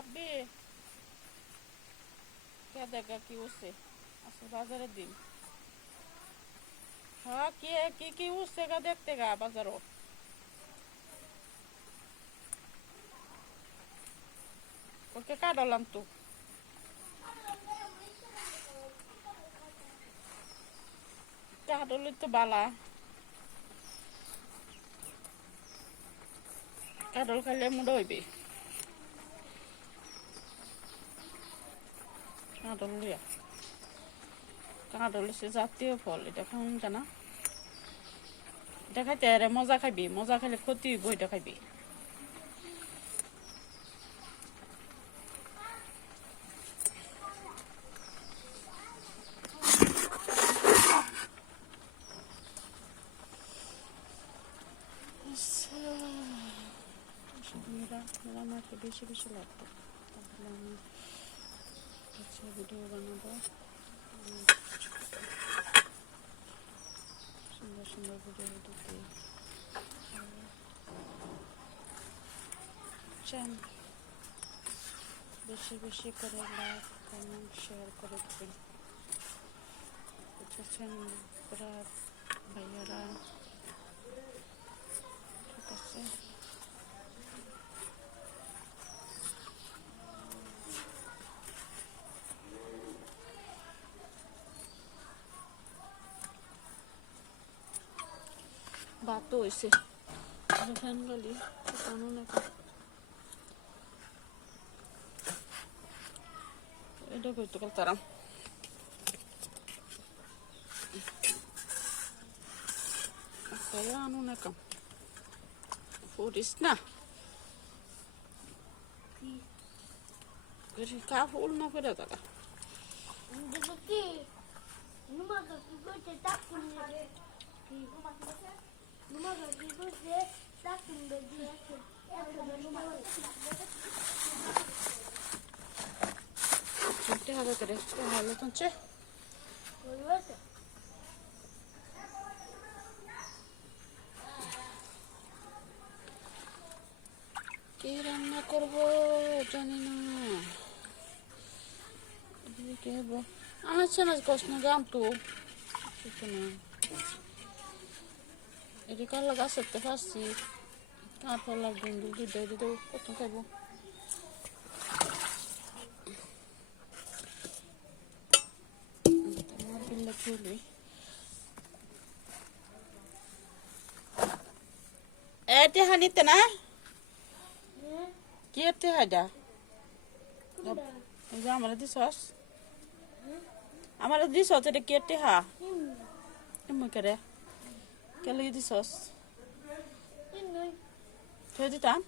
রাব্বি কে দেখা কি হচ্ছে আজকে বাজারের দিন। হ্যাঁ কি কি কি উঠছে গা দেখতে গা বাজারও? ওকে কাটালাম তো। কাটলে তো বালা। কাটল খাইলে মুড়ো হইবে। কাঁঠাল লিয়া কাঁঠাল হচ্ছে জাতীয় ফল, এটা খাওয়ান জানা? এটা আরে মজা খাইবি, মজা খাইলে ক্ষতি হইব, এটা খাইবি। বেশি বেশি লাগবে তাহলে আমি আচ্ছা ভিডিও বানাবো সুন্দর সুন্দর ভিডিও দিতে চান বেশি বেশি করে লাইক কমেন্ট শেয়ার করে দেবেন ভাইয়ারা ঠিক আছে ভাতও হয়েছে তাই আনো না কা ফুল না করে ka kigo te ka কি রান্না করব জানি না আমার ছেলে কষ্ট তো কিছু না এদিকে আল্লাহ গাছ করতে পারছি? তারপর লাগবে দুধ দিতে কত খাইবো তোমার বিল্লা হানিতে না। কি এতে যে আমার দিছস। আমার দিছস এটা কি এতে হা? এমন করে। কে লাগি দিছস. তুই দিতাম.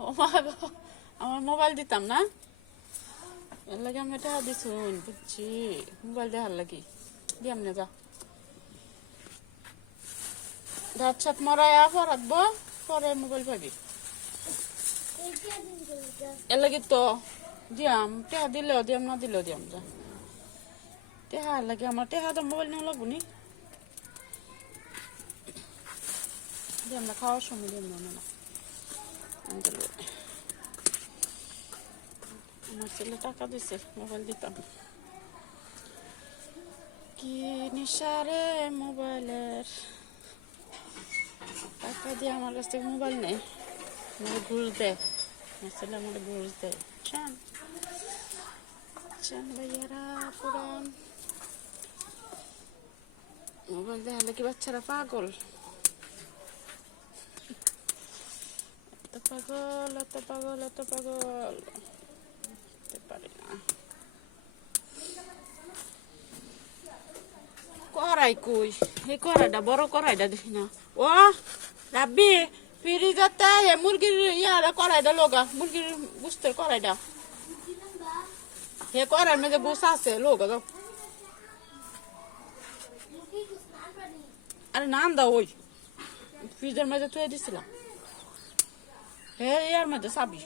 ও মা আমার মোবাইল দিতাম না এর লাগে আমি এটা দিছুন বুঝছি মোবাইল দেখার লাগি দিয়াম না যা দাঁত ছাত মরায়া রাখব পরে মোবাইল পাবি এর লাগে তো দিয়াম টেহা দিলেও দিয়াম না দিলেও দিয়াম যা টেহা লাগে আমার টেহা তো মোবাইল নেওয়া লাগবো নি দিয়াম না খাওয়ার সময় দিয়াম না না আমি দিলে আমার ছেলে টাকা দিছে, মোবাইল দিতাম। কি নিশারে মোবাইলের? টাকা দিয়ে আমার কাছ থেকে মোবাইল নেই আমার ঘুষ দেয় আমার ছেলে আমার ঘুষ দেয় চান। চান ভাইয়ারা, পুরান। মোবাইল দেখালে কি বাচ্চারা পাগল? পাগল, এত পাগল এত পাগল। পারি না। করাই কই এই কড়াইটা বড় কড়াইটা দেখি না। ও, রাব্বি ফ্রিজারটা এ মুরগির ইয়ারা কড়াইটা লগা, মুরগির বুঝতে কড়াইটা। হে কড়াইয়ের মধ্যে গোস আছে, লগা দাও। আরে নাম দাও ওই। ফ্রিজের মধ্যে থুয়ে দিছিলাম। ইয়ার মধ্যে চাবি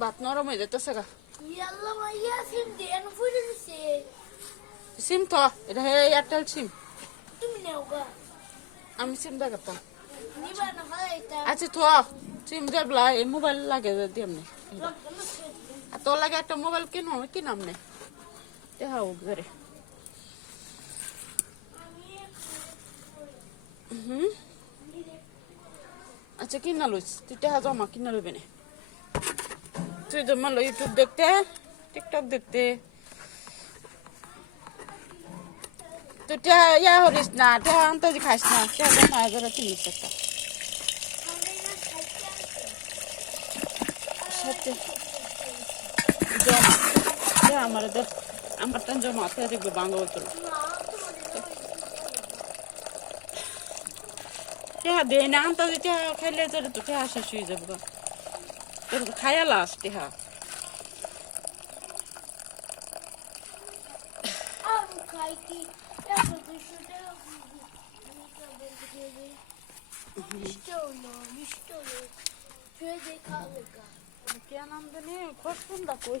ভাত নরম হয়ে যেতেছে গা সিম তো এটা হে এয়ারটেল সিম আমি সিম দেখাতাম আচ্ছা তো সিম দেবলা এই মোবাইল লাগে দিম নে আর তোর লাগে একটা মোবাইল কেন কিনাম নে দেখা হোক আচ্ছা কিনা লইস। তুই টেহা জমা কিনা লইবে না। তুই জমা লো ইউটিউব দেখতে টিকটক দেখতে। তুই ইয়া হরিস না, টেহা আন্তাজি খাইস না, টেহা জমা এগারো কিনিস একটা। সাথে জমা। আমার টান জমা, টেহা দেখবে বাংলা বলতো টেহা দে না আন্তাজি টেহা খাইলে তোর তো টেহা শেষ হয়ে যাব গা। তোর তো খাইয়া লাস টেহা আমি খাই কি একশো দুশো টাকা আমি তো বলতে গেলে মিষ্টি হলো মিষ্টি হলো ফের দেখা লেখা কে নাম জানি খুব সুন্দর কই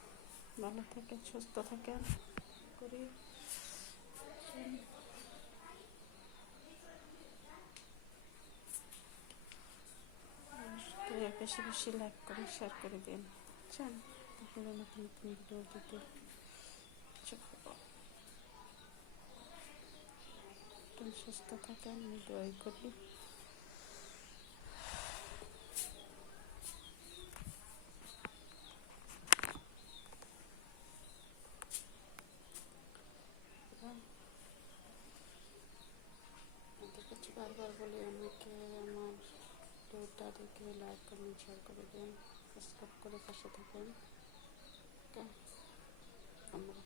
ভালো থাকেন, সুস্থ থাকেন। করি। বেশি বেশি লাইক করে শেয়ার করে দিন। চান তাহলে নতুন নতুন ভিডিও দিতে সুস্থ থাকেন, আমি দোয়াই করি আমাদের কাছে বারবার বলি আমাকে আমার ভিডিওটা দেখে লাইক কমেন্ট শেয়ার করে দিন সাবস্ক্রাইব করে পাশে থাকেন। আমরা